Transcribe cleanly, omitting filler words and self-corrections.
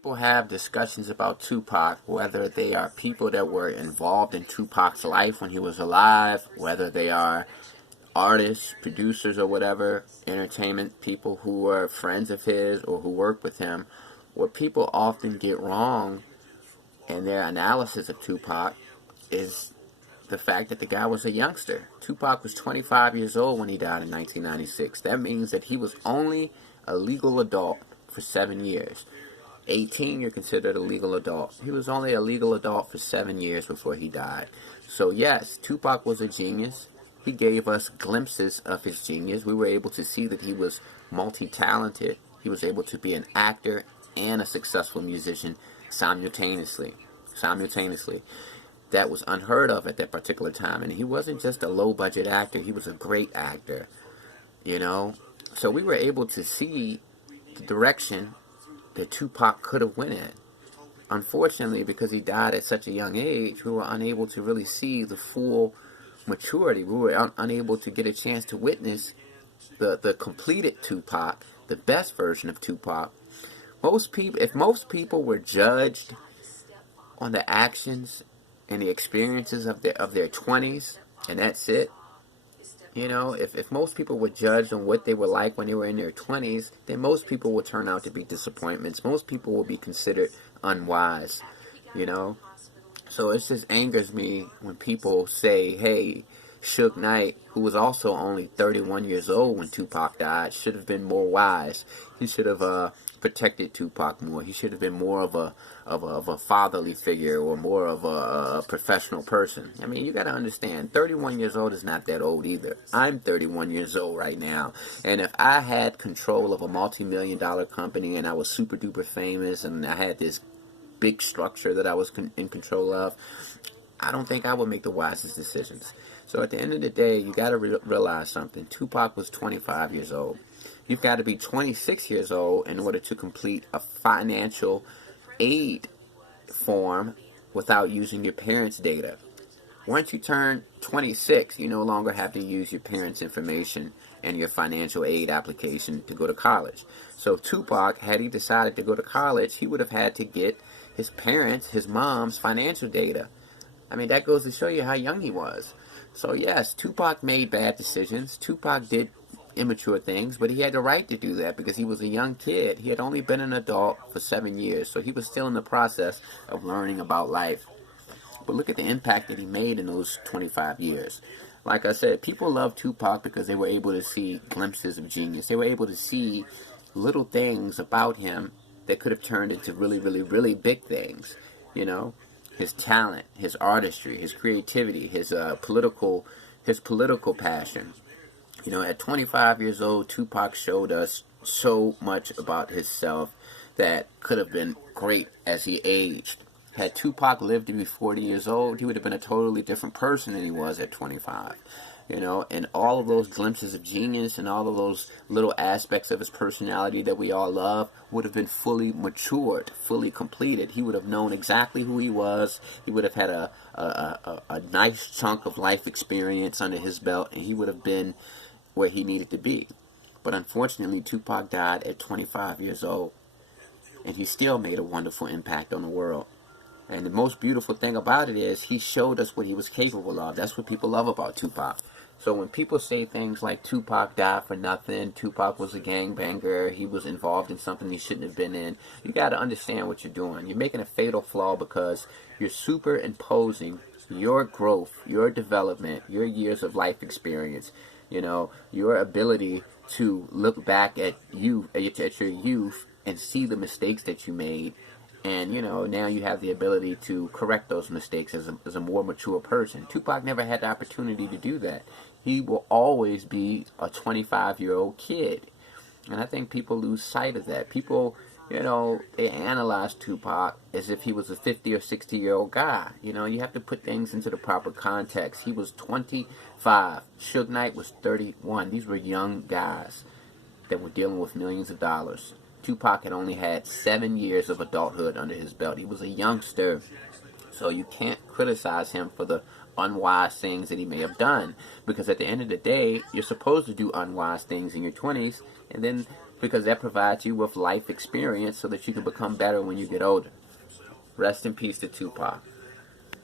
People have discussions about Tupac, whether they are people that were involved in Tupac's life when he was alive, whether they are artists, producers, or whatever, entertainment people who were friends of his or who worked with him. What people often get wrong in their analysis of Tupac is the fact that the guy was a youngster. Tupac was 25 years old when he died in 1996. That means that he was only a legal adult for 7 years. 18, you're considered a legal adult. He was only a legal adult for 7 years before he died. So yes, Tupac was a genius. He gave us glimpses of his genius. We were able to see that he was multi-talented. He was able to be an actor and a successful musician simultaneously. That was unheard of at that particular time. And he wasn't just a low-budget actor. He was a great actor, you know. So we were able to see the direction that Tupac could have went in. Unfortunately, because he died at such a young age, we were unable to really see the full maturity. We were unable to get a chance to witness the completed Tupac, the best version of Tupac. If most people were judged on the actions and the experiences of their 20s, and that's it, you know, if most people were judged on what they were like when they were in their 20s, then most people will turn out to be disappointments. Most people will be considered unwise, you know. So it just angers me when people say, hey, Suge Knight, who was also only 31 years old when Tupac died, should have been more wise. He should have protected Tupac more. He should have been more of a fatherly figure or more of a professional person. I mean, you got to understand, 31 years old is not that old either. I'm 31 years old right now, and if I had control of a multi-million-dollar company and I was super duper famous and I had this big structure that I was in control of, I don't think I would make the wisest decisions. So at the end of the day, you got to realize something. Tupac was 25 years old. You've got to be 26 years old in order to complete a financial aid form without using your parents' data. Once you turn 26, you no longer have to use your parents' information and your financial aid application to go to college. So Tupac, had he decided to go to college, he would have had to get his parents, his mom's financial data. I mean, that goes to show you how young he was. So yes, Tupac made bad decisions. Tupac did immature things, but he had the right to do that because he was a young kid. He had only been an adult for 7 years, so he was still in the process of learning about life. But look at the impact that he made in those 25 years. Like I said, people love Tupac because they were able to see glimpses of genius. They were able to see little things about him that could have turned into really, really, really big things, you know. His talent, his artistry, his creativity, his political passion. You know, at 25 years old, Tupac showed us so much about himself that could have been great as he aged. Had Tupac lived to be 40 years old, he would have been a totally different person than he was at 25. You know, and all of those glimpses of genius and all of those little aspects of his personality that we all love would have been fully matured, fully completed. He would have known exactly who he was. He would have had a nice chunk of life experience under his belt, and he would have been where he needed to be. But unfortunately, Tupac died at 25 years old, and he still made a wonderful impact on the world. And the most beautiful thing about it is he showed us what he was capable of. That's what people love about Tupac. So when people say things like Tupac died for nothing, Tupac was a gangbanger, he was involved in something he shouldn't have been in, you got to understand what you're doing. You're making a fatal flaw because you're superimposing your growth, your development, your years of life experience, you know, your ability to look back at your youth and see the mistakes that you made. And, you know, now you have the ability to correct those mistakes as a more mature person. Tupac never had the opportunity to do that. He will always be a 25-year-old kid. And I think people lose sight of that. People, you know, they analyze Tupac as if he was a 50 or 60-year-old guy. You know, you have to put things into the proper context. He was 25. Suge Knight was 31. These were young guys that were dealing with millions of dollars. Tupac had only had 7 years of adulthood under his belt. He was a youngster, so you can't criticize him for the unwise things that he may have done, because at the end of the day, you're supposed to do unwise things in your 20s, and then because that provides you with life experience so that you can become better when you get older. Rest in peace to Tupac.